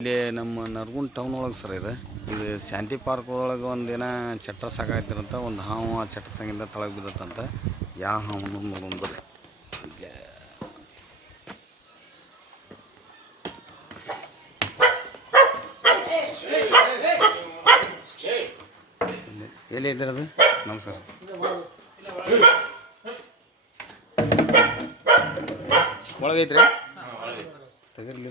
ಇಲ್ಲಿ ನಮ್ಮ ನರ್ಗುಂಡ್ ಟೌನ್ ಒಳಗೆ ಸರ್ ಇದು. ಇದು ಶಾಂತಿ ಪಾರ್ಕ್ ಒಳಗೆ ಒಂದಿನ ಚಟ್ರ ಸಾಕಾಯ್ತಿರಂತ ಒಂದು ಹಾವು ಆ ಚಟ್ರ ಸಂಗಿಂದ ತಳಗೆ ಬಿದ್ದತ್ತಂತ. ಯಾವ ಹಾವು ನೋಡೋಣ ಬರ್ರಿ. ಅದು? ಎಲ್ಲಿ ಇದ್ದಿರೋದು ನಮಸ್ಕಾರ ಒಳಗೈತ್ರಿ. ತೆಗಿರ್ಲಿ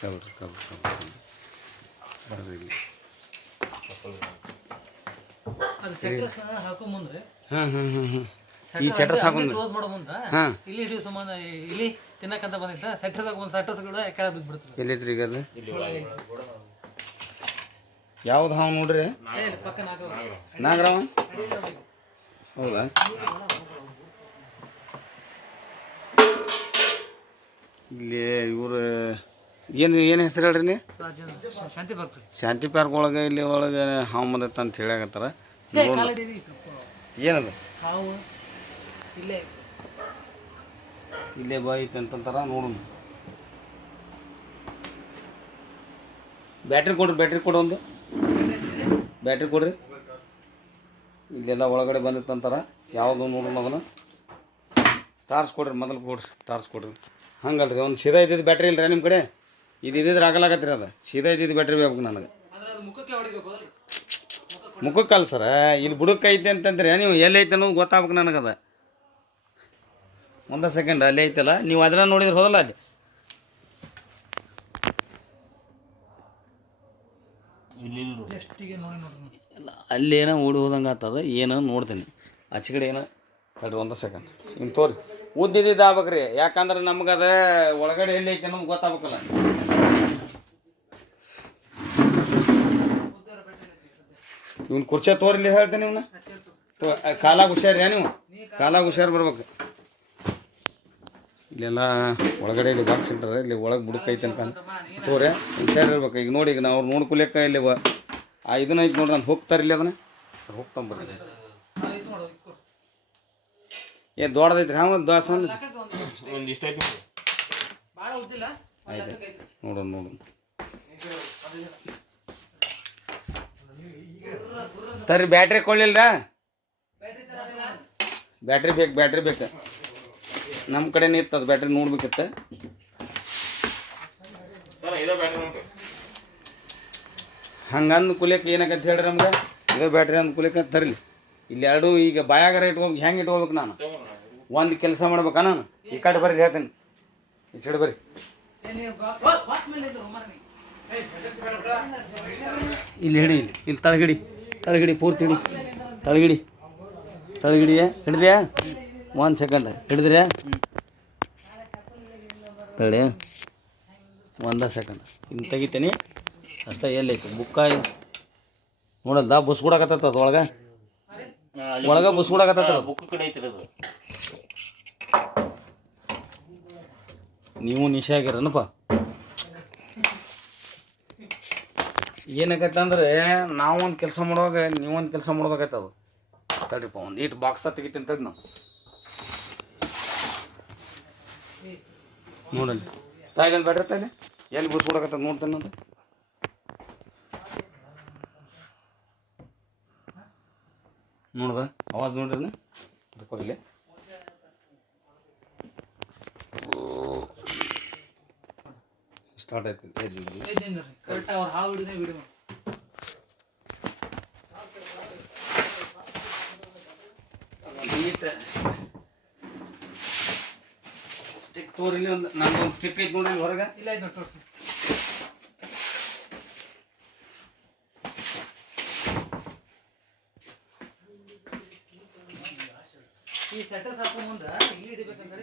ಕವರ್ ಕವರ್ ಕಬ್ರಿ ಸರಿ. ಇಲ್ಲಿ ಅದು ಸೆಟ್ರಸ್ ಹಾಕೋ ಮುಂದೆ. ಹಾಂ ಹಾಂ ಹಾಂ ಹಾಂ ಈ ಚಟ್ರ ಸಾಕೊಂಡ್ರಿ ಕ್ಲೋಸ್ ಮಾಡೋ ಮುಂದೆ. ಹಾಂ. ಇಲ್ಲಿ ಹಿಡಿಯೋ ಸಮಾನ ಇಲ್ಲಿ ತಿನ್ನಕಂತ ಬಂದಿದ್ದ. ಸೆಟ್ರದಾಗ ಒಂದು ಸೆಟ್ರಸ್ ಕೂಡ ಕೆಳ ಬಿದ್ಬಿಡ್ತದೆ. ಎಲ್ಲಿದ್ರಿ ಈಗ ಅದು ಯಾವ್ದು ಹಾವು ನೋಡ್ರಿ? ನಾಗರಾವ. ಹೌದಾ? ಇಲ್ಲಿ ಇವ್ರು ಏನು ಏನು ಹೆಸರು ಹೇಳ್ರಿ ನೀ? ಶಾಂತಿ ಪಾರ್ಕ್ ಒಳಗೆ ಇಲ್ಲಿ ಒಳಗೆ ಹಾವು ಬಂದೈತೆ ಅಂತ ಹೇಳಕತ್ತಾರ ಏನದು? ಹಾವು ಇಲ್ಲೇ ಬಾಯ್ ಬಾ ಐತೆ ಅಂತಂತಾರ ನೋಡೋಣ. ಬ್ಯಾಟ್ರಿ ಕೊಡ್ರಿ ಬ್ಯಾಟ್ರಿ ಕೊಡು ಒಂದು. ಬ್ಯಾಟ್ರಿ ಕೊಡ್ರಿ. ಇಲ್ಲೆಲ್ಲ ಒಳಗಡೆ ಬಂದಿತ್ತು ಅಂತಾರ ಯಾವುದು ನೋಡೋಣ ಅದನ್ನು. ಟಾರ್ಚ್ ಕೊಡ್ರಿ ಮೊದಲು ಕೊಡ್ರಿ ಟಾರ್ಚ್ ಕೊಡ್ರಿ. ಹಂಗಲ್ರಿ ಒಂದು ಸೀದಾ ಇದ್ದಿದ್ದು ಬ್ಯಾಟ್ರಿ ಇಲ್ರಿ ನಿಮ್ಮ ಕಡೆ? ಇದು ಇದ್ದಿದ್ರೆ ಆಗಲಾಗತ್ರಿ ಅದು. ಸೀದಾ ಇದ್ದಿದ್ದು ಬೆಟ್ರಿ ಬೇಕು ನನಗೆ. ಮುಖಕ್ಕೆ ಅಲ್ಲ ಸರ ಇಲ್ಲಿ ಬುಡಕ್ಕೆ ಐತೆ ಅಂತಂದ್ರೆ ನೀವು ಎಲ್ಲಿ ಐತೆ ಅನ್ನೋದು ಗೊತ್ತಾಗ್ಬೇಕು ನನಗದ ಒಂದು ಸೆಕೆಂಡ್ ಅಲ್ಲಿ ಐತಲ್ಲ ನೀವು ಅದನ್ನ ನೋಡಿದ್ರೆ ಹೋದಲ್ಲ ಅಲ್ಲಿ. ಅಲ್ಲಿ ಏನೋ ಓಡಿ ಹೋದಂಗೆ ಆಗ್ತದ ಏನೋ ನೋಡ್ತೀನಿ. ಆಚೆ ಕಡೆ ಏನೋ ತಡ್ರಿ ಒಂದು ಸೆಕೆಂಡ್ ಹಿಂಗೆ ತೋರಿ. ಉದ್ದಿದ್ದು ಆಗ್ಬೇಕ್ರಿ ಯಾಕಂದ್ರೆ ನಮ್ಗೆ ಅದ ಒಳಗಡೆ ಎಲ್ಲಿ ಐತೆ ನಮ್ಗೆ ಗೊತ್ತಾಗ್ಬೇಕಲ್ಲ. ಇವ್ನ ಕುರ್ಚೆ ತೋರಿಲಿ ಹೇಳ್ತೀನಿ ಇವನ್ನ ಕಾಲಾಗ ಹುಷಾರ್ಯಾ ನೀವು? ಕಾಲಾಗ ಹುಷಾರು ಬರ್ಬೇಕು. ಇಲ್ಲೆಲ್ಲ ಒಳಗಡೆ ಇಲ್ಲಿ ಬಾಕ್ಸ್ ಇಟ್ಟಾರೆ ಇಲ್ಲಿ ಒಳಗೆ ಬುಡಕೈತೆ ಅಂತ. ತೋರೆ ಹುಷಾರು ಇರ್ಬೇಕು. ಈಗ ನೋಡಿ, ಈಗ ನಾವು ನೋಡ್ಕೊಲಿಕ್ಕ ಇಲ್ಲಿ ಆ, ಇದನ್ನ ಐತೆ ನೋಡ್ರಿ ಅಂತ ಹೋಗ್ತಾರೆ ಇಲ್ಲಿ ಅದನ್ನ. ಸರ್ ಹೋಗ್ತಾಂಬರ್ರಿ ಇದು ನೋಡು ಏ ದೊಡ್ಡದೈತ್ರಿ. ಹಾಂ ಒಂದು ದೋಸೆ ಒಂದು ಒಂದು ಇಷ್ಟ ಐತಿ ಭಾಳ ಉದ್ದಿಲ್ಲ? ಒಂದ್ ಲೆಕ್ಕಕ್ಕೆ ಐತ್ರಿ. ನೋಡೋಣ ನೋಡೋಣ ತರ್ರಿ ಬ್ಯಾಟ್ರಿ ಕೊಳ್ಳಿಲ್ರ ಬ್ಯಾಟ್ರಿ ತರಲಿಲ್ಲ ಬ್ಯಾಟ್ರಿ ಬೇಕು ಬ್ಯಾಟ್ರಿ ಬೇಕು. ನಮ್ಮ ಕಡೆ ಇತ್ತು ಅದು ಬ್ಯಾಟ್ರಿ ನೋಡ್ಬೇಕಿತ್ತು. ಹಂಗಂದು ಕುಲಿಯಕ್ಕೆ ಏನಕ್ಕಂತ ಹೇಳ್ರಿ ನಮ್ಗೆ? ಇದೇ ಬ್ಯಾಟ್ರಿ ಅಂದ್ ಕುಲಿಯಕ್ಕೆ ತರಲಿ. ಇಲ್ಲಿ ಎರಡು ಈಗ ಬಾಯಾಗರ ಇಟ್ಕೋಬೇಕು ಹೆಂಗೆ ಇಟ್ಕೋಬೇಕು ನಾನು? ಒಂದು ಕೆಲಸ ಮಾಡ್ಬೇಕಾ ನಾನು? ಈ ಕಡೆ ಬರ್ರಿ ಹೇಳ್ತೀನಿ. ಈ ಸೈಡ್ ಬರ್ರಿ. ಇಲ್ಲಿ ಹಿಡಿ ಇಲ್ಲಿ ಇಲ್ಲಿ ತಳಗಿಡಿ ತಳಗಿಡಿ ಪೂರ್ತಿ ಹಿಡಿ. ತಳಗಿಡಿ ತಳಗಿಡಿಯ ಹಿಡಿದ್ಯಾ? ಒಂದು ಸೆಕೆಂಡ್ ಹಿಡಿದ್ರ್ಯಾ? ತಳಿ ಒಂದ ಸೆಕೆಂಡ್ ಇನ್ನು ತೆಗಿತೀನಿ. ಅಂತ ಎಲ್ಲೈತಿ ಬುಕ್ಕ ನೋಡಲ್ದ ಬುಸ್ ಕೊಡಕತ್ತದ ಒಳಗೆ? ಒಳಗೆ ಬುಸ್ ಕೊಡಕತ್ತದ ಬುಕ್ ಕಡೆ ಐತಿ ನೀವು ನಿಶೆ ಆಗ್ಯಾರನಪ್ಪ ಅಂದ್ರೆ ನಾವೊಂದು ಕೆಲಸ ಮಾಡುವಾಗ ನೀವೊಂದು ಕೆಲಸ ಮಾಡೋದಾಗೈತೆ ಅದು. ತಡ್ರಿಪ್ಪ, ಒಂದು ಈಟ್ ಬಾಕ್ಸ ತೆಗಿತೀನಿ ತಡಿ ನಾವು. ನೋಡಲ್ಲಿ. ತಾಯಿಲೆ ಬೇಡ್ರಿ ತಾಯಿಲೆ ಎಲ್ಲಿ ಬಸ್ ನೋಡ್ತೇನೆ ನಾನು ನೋಡ್ದ? ಅವಾಜ್ ನೋಡ್ರಿ ಕೊಡಲಿ ಸ್ಟಾರ್ಟ್ ಆಯ್ತು. ಕರೆಕ್ಟ್ ಅವ್ರು ಹಾವು ಹಿಡಿದೇ ಬಿಡು. ಸ್ಟಿಕ್ ತೋರಿಲಿ ಒಂದು ನಂದೊಂದು ಸ್ಟಿಕ್ ಐತೆ ನೋಡಿ ಹೊರಗೆ. ಇಲ್ಲ ಇದು ನೋಡಿ ತೋರಿಸಿ. ಈ ಸೆಟಸ್ ಹಾಕೋ ಮುಂದೆ ಇಲ್ಲಿ ಹಿಡಿಬೇಕಂದ್ರೆ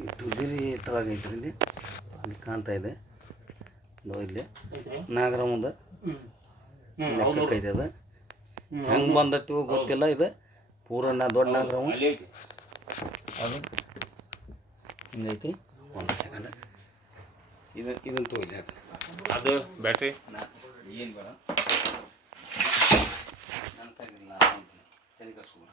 ಈ ಟುಜಿರಿ ತಳಗೈತ್ರಿ ಇಲ್ಲಿ. ಕಾಣ್ತಾ ಇದೆ. ಇದೋ ಇಲ್ಲಿ. ನಾಗರ ಮುಂದೆ. ಲೆಕ್ಕೈತೆ ಅದು. ಹೆಂಗೆ ಬಂದತ್ತೀವೋ ಗೊತ್ತಿಲ್ಲ ಇದು. ಪೂರಣ್ಣ ದೊಡ್ಡ ನಾಗರವು ಅಲ್ಲಿ ಅದು. ಹಿಂಗೈತಿ. ಒಂದು ಸೆಕೆಂಡ್ ಇದು ಇದನ್ನು ತೋಲಿ ಅದು ಬ್ಯಾಟ್ರಿ? ಏನು ಬೇಡ. ಕೈಲಿಲ್ಲ ತಲೆ ಬರ್ತದೆ.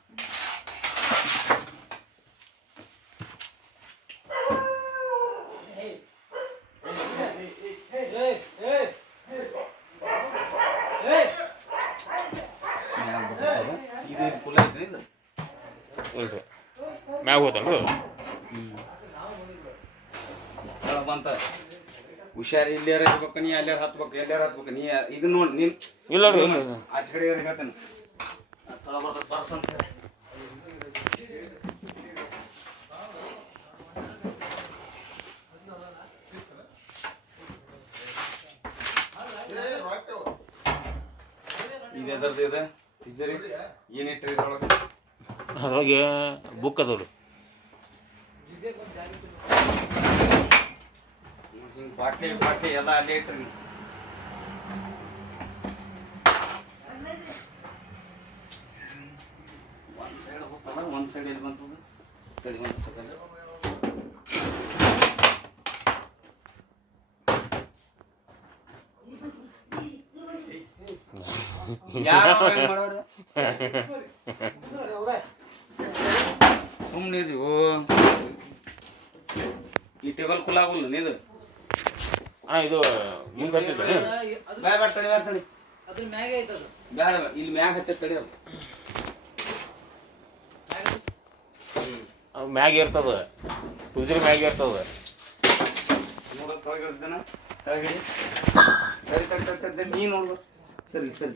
ಇದು ಕುಲ ಐತ್ರಿ ಇದು ಮ್ಯಾಗ ಅದು ಒಳಗ್ ಬಂತ ಹುಷಾರಿ ಇಲ್ಲಾರ ಇರ್ಬೇಕು ನೀ ಅಲ್ಲಾರ ಹತ್ಬೇಕು ಎಲ್ಲಾರ ಹತ್ಬೇಕು ನೀ ಇದನ್ನ ನೋಡಿ ನೀನು ಇಲ್ಲ. ಆಚೆ ಕಡೆ ಹೇಳ್ತೇನೆ ಬರ್ತದೆ ಬರ್ಸ್ ಅಂತ ಹೇಳಿ ಇದು? ಎದರ್ದು ಇದೆ ತಿಜರಿ ಏನಿಟ್ರಿ ಇದ್ರೊಳಗೆ? ಅದ್ರೊಳಗೆ ಬುಕ್ ಅದಾವ ರೀ ಹಿಂಗೆ ಬಾಟ್ಲಿ ಬಾಟ್ಲಿ ಎಲ್ಲ ಅಲ್ಲೇ ಇಟ್ರಿ ಒಂದು ಸೈಡ್ ಹೋಗ್ತಲ್ಲ ಒಂದು ಸೈಡ್ ಎಲ್ಲಿ ಬಂತು ಕಡಿಮೆ ಒಂದು ಸೆಕೆಂಡ್. ಯಾರು ಸುಮ್ಮನೆ ಓ. ಈ ಟೇಬಲ್ ಕುಲಾಗುಲ್ಲ ನೀದು? ಅಣ್ಣ ಇದು ಮುಂದೆ ಬೇಡ ಬೇಡ ತಡಿ ಬೇಡ ತಡಿ. ಅದ್ರ ಮ್ಯಾಗೆ ಐತೆ ಅದು ಬ್ಯಾಡ ಇಲ್ಲಿ ಮ್ಯಾಗ ಹತ್ತಿ ತಡಿ ಅದು. ಅವ್ ಮ್ಯಾಗ ಇರ್ತದ. ಕುದುರೆ ಮ್ಯಾಗ ಇರ್ತದ. ನೀ ನೋಡು. ಸರಿ ಸರಿ.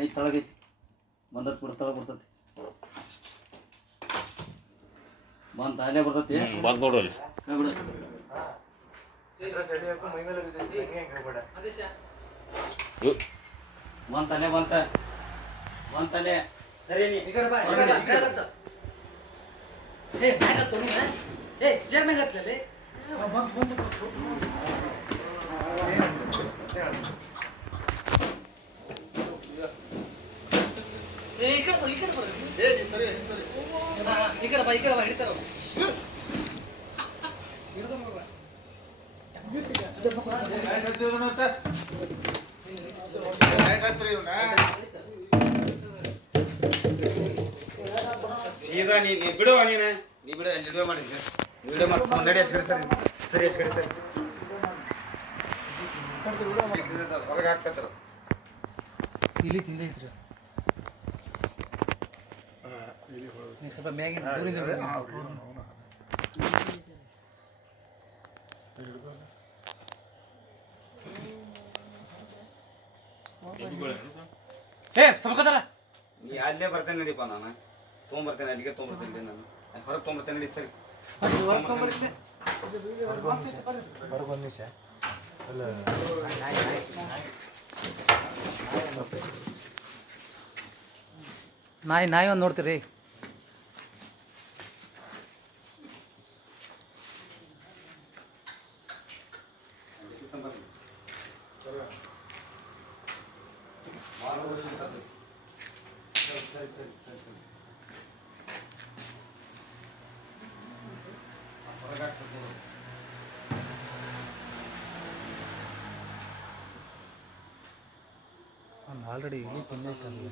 ಐದು ತಳಗೈತಿ ಬಂದತ್ ಬಿಡ ತಳ ಬರ್ತತಿ. ಬಂತ ಅಲ್ಲೇ. ಬರ್ತತಿ ಬಂದ್ ನೋಡ್ರಿ ಬಂತ ಅಲ್ಲೇ ಬಂತ ಬಂತ ಅಲ್ಲೇ ಸರಿ ನೀ ಈ ಕಡೆ ಬಾ ಈ ಕಡೆ ಬಾ ಮ್ಯಾಗ್ ಹತ್ತು. ಏ ಸುಮ್ನೆ. ಏ ಜೇರ್ ಮ್ಯಾಗ್ ಹತ್ಲಲ್ಲಿ. ಏ, ಈ ಕಡೆ ಬಾ, ಈ ಕಡೆ ಬಾ. ಸರಿ ಹಾ, ಈ ಕಡೆ ಬಾ ಈ ಕಡೆ ಬಾ ಹಿಡಿತಾರ. ಹಿಡ್ದು ನೋಡ್ಬಾ. ಸೀದಾ ನೀ ನೀ ಬಿಡುವ ನೀನು? ನೀ ಬಿಡು ಅಲ್ಲಿ ವಿಡಿಯೋ ಮಾಡಿದ್ದೆ ವಿಡಿಯೋ ಮಾಡಿ ನಡಿ ಹಚ್ಚಿ ಸರ್. ಸರಿ ಹಚ್ಚಿ ಸರಿ. ಹೊರಗೆ ಹಾಕ್ತಾರೆ ಇಲ್ಲಿ ತಿಂದೆ ಐತ್ರಿ ನೀವು ಸ್ವಲ್ಪ ಮ್ಯಾಗಿನ ದೂರಿಂದ. ಏ ಸಮಕದಲ್ಲ ನೀ ಅಲ್ಲೇ ಬರ್ತೇನೆ ನಡೀಪ ನಾನು. ತೊಗೊಂಬರ್ತೇನೆ ಅಲ್ಲಿಗೆ ತೊಗೊಂಬರ್ತೇನೆ ನಾನು. ಅಲ್ಲಿ ಹೊರಗೆ ತೊಗೊಂಬರ್ತೇನೆ ನಡಿ ಸರಿ. ನಾಯಿ ನಾಯಿ ಒಂದು ನೋಡ್ತೀರಿ. ಒಂದು ಆಲ್ರೆಡಿ ಇಲ್ಲಿ ತಿನ್ನೈತಲ್ಲ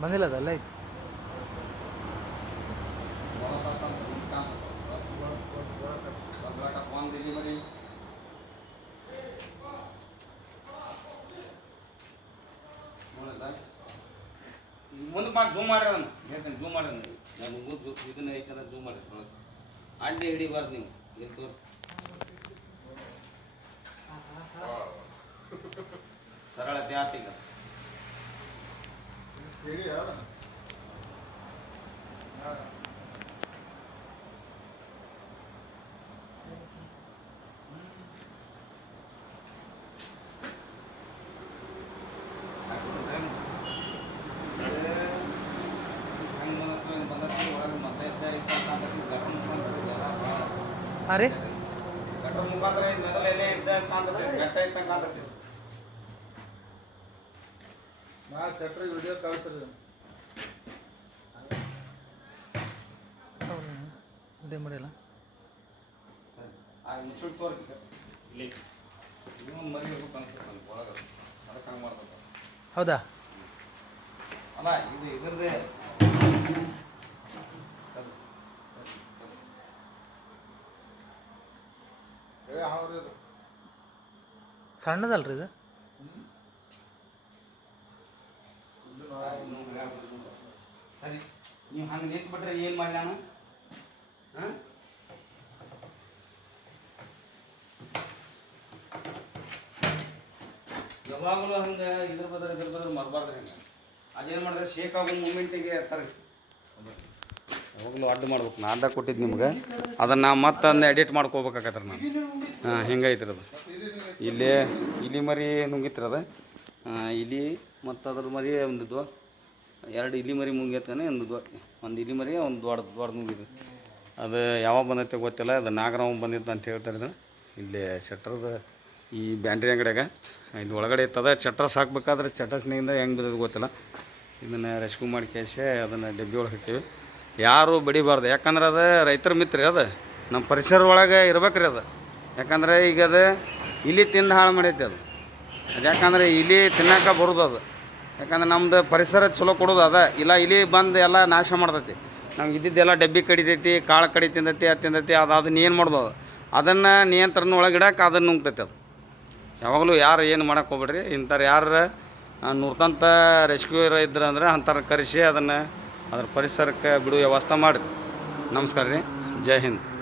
ಬಂದಿಲ್ಲ ಅದಲ್ಲ ಐತಿ ಮುಂದೆ ಮಾಡಿ ಜೂಮ್ ಮಾಡ್ರಿ ಅದನ್ನು ಹೇಳ್ತೇನೆ, ಜೂಮ್ ಮಾಡ್ರಿ ನಾನು ಮೂರು ಇದನ್ನ ಐತಲ್ಲ ಜೂಮ್ ಮಾಡ್ರಿ ಒಳಗೆ ಅಡ್ಡೆ ಹಿಡಿಬಾರ್ದು ನೀವು. ಎಲ್ಲಿ ತೋರ್ ಸರಳ ಹಾಂ ರೀ ಗಟ್ರ ಮುಖಾಂತರ ಇದು ಮೊದಲು ಎಲೆ ಇದ್ದ ಕಾಣ್ತದೆ ಗಟ್ಟ ಇದ್ದ ಕಾಣ್ತದೆ ನಾ ಸೆಟ್ರ್ ವಿಡಿಯೋ ಕಳ್ಸಿರಿ ಹೌದು ಇದೇ ಮಾಡಿಲ್ಲ ಆ ಮುಸುಳಿ ತೋರಿ ಇಲ್ಲಿ ಇವನ್ ಮರಿ ಇರ್ಬೇಕು ಅನ್ಸುತ್ತೆ ನನಗೆ ಹಂಗೆ ಮಾಡ್ಬೇಕು ಹೌದಾ? ಅಲ್ಲ ಇದು ಇದ್ರದ್ದೇ ಏ ಅವ್ರು ಇದು ಸಣ್ಣದಲ್ರಿ ಇದು? ಸರಿ, ನೀವು ಹಂಗೆ ನಿಂತು ಬಿಟ್ರೆ ಏನು ಮಾಡಲಿ ನಾನು ಹಾಂ? ಯಾವಾಗಲೂ ಹಂಗೆ ಇದ್ರ ಬದ್ರ ಇದ್ರ ಬದ್ರ ಮರಬಾರ್ದು ಅದೇನು ಮಾಡಿದ್ರೆ ಶೇಕ್ ಆಗೋ ಮೂಮೆಂಟಿಗೆ ಇರ್ತಾರೆ ಯಾವಾಗಲೂ ಅಡ್ಡು ಮಾಡ್ಬೇಕು. ನಾ ಅಡ್ಡ ಕೊಟ್ಟಿದ್ದು ನಿಮ್ಗೆ. ಅದನ್ನು ನಾವು ಮತ್ತೆ ಅದನ್ನ ಎಡಿಟ್ ಮಾಡ್ಕೋಬೇಕಾಗತ್ತೆ ನಾನು. ಹಾಂ, ಹಿಂಗೈತ್ರಿ ಅದು. ಇಲ್ಲಿ ಇಲಿ ಮರಿ ನುಂಗಿತ್ರದ ಇಲಿ ಮತ್ತು ಅದ್ರ ಮರಿ ಒಂದಿದ್ವು. ಎರಡು ಇಲಿ ಮರಿ ಮುಂಗೈತಾನೆ ಒಂದು ಒಂದು ಇಲಿ ಮರಿ, ಒಂದು ದೊಡ್ಡ ದೊಡ್ಡ ನುಂಗಿದ್ದು ಅದು ಯಾವಾಗ ಬಂದೈತೆ ಗೊತ್ತಿಲ್ಲ, ಅದು ನಾಗರಾಮ ಬಂದಿತ್ತು ಅಂತ ಹೇಳ್ತಾರೆ ಇದನ್ನು. ಇಲ್ಲಿ ಶಟ್ರದ ಈ ಬ್ಯಾಂಡ್ರಿ ಅಂಗಡಿಯಾಗ. ಇದು ಒಳಗಡೆ ಇತ್ತದ ಚಟ್ರಸ್ ಹಾಕ್ಬೇಕಾದ್ರೆ ಚಟ್ರಸ್ನಿಂದ ಹೆಂಗೆ ಬಿದ್ದದ ಗೊತ್ತಿಲ್ಲ. ಇದನ್ನು ರೆಸ್ಕ್ಯೂ ಮಾಡಿ ಕೇಸೆ ಅದನ್ನು ಡಬ್ಬಿ ಒಳಗೆ ಹಾಕೀವಿ. ಯಾರು ಬಡಿಬಾರ್ದು. ಯಾಕಂದ್ರೆ ಅದು ರೈತರ ಮಿತ್ರ ಅದು. ನಮ್ಮ ಪರಿಸರ ಒಳಗೆ ಇರ್ಬೇಕ್ರಿ ಅದು. ಯಾಕಂದ್ರೆ ಈಗ ಅದು ಇಲಿ ತಿಂದು ಹಾಳು ಮಾಡೈತಿ ಅದು. ಅದು ಯಾಕಂದ್ರೆ ಇಲಿ ತಿನ್ನಕ್ಕೆ ಬರೋದು ಅದು. ಯಾಕಂದ್ರೆ ನಮ್ಮದು ಪರಿಸರ ಚಲೋ ಕೊಡೋದು ಅದ. ಇಲ್ಲ ಇಲಿ ಬಂದು ಎಲ್ಲ ನಾಶ ಮಾಡ್ತೈತಿ. ನಮ್ಗೆ ಇದ್ದಿದ್ದೆಲ್ಲ ಡಬ್ಬಿ ಕಡಿತೈತಿ, ಕಾಳು ಕಡಿ ತಿಂದೈತಿ, ಅದು ತಿಂದೈತಿ, ಅದು ಅದನ್ನ ಏನು ಮಾಡ್ಬೋದು ಅದು. ಅದನ್ನು ನಿಯಂತ್ರಣ ಒಳಗಿಡಕ್ಕೆ ಅದನ್ನು ನುಂಗ್ತೈತಿ ಅದು. ಯಾವಾಗಲೂ ಯಾರು ಏನು ಮಾಡೋಕ್ಕೆ ಹೋಗ್ಬೇಡ್ರಿ. ಇಂಥವ್ರು ಯಾರು ನೂರ್ತಂತ ರೆಸ್ಕ್ಯೂ ಇದ್ರಂದ್ರೆ ಅಂದ್ರೆ ಅಂಥವ್ರ ಕರೆಸಿ ಅದನ್ನು ಅದ್ರ ಪರಿಸರಕ್ಕೆ ಬಿಡುವ ವ್ಯವಸ್ಥೆ ಮಾಡಿರಿ ನಮಸ್ಕಾರ ರೀ. ಜೈ ಹಿಂದ್.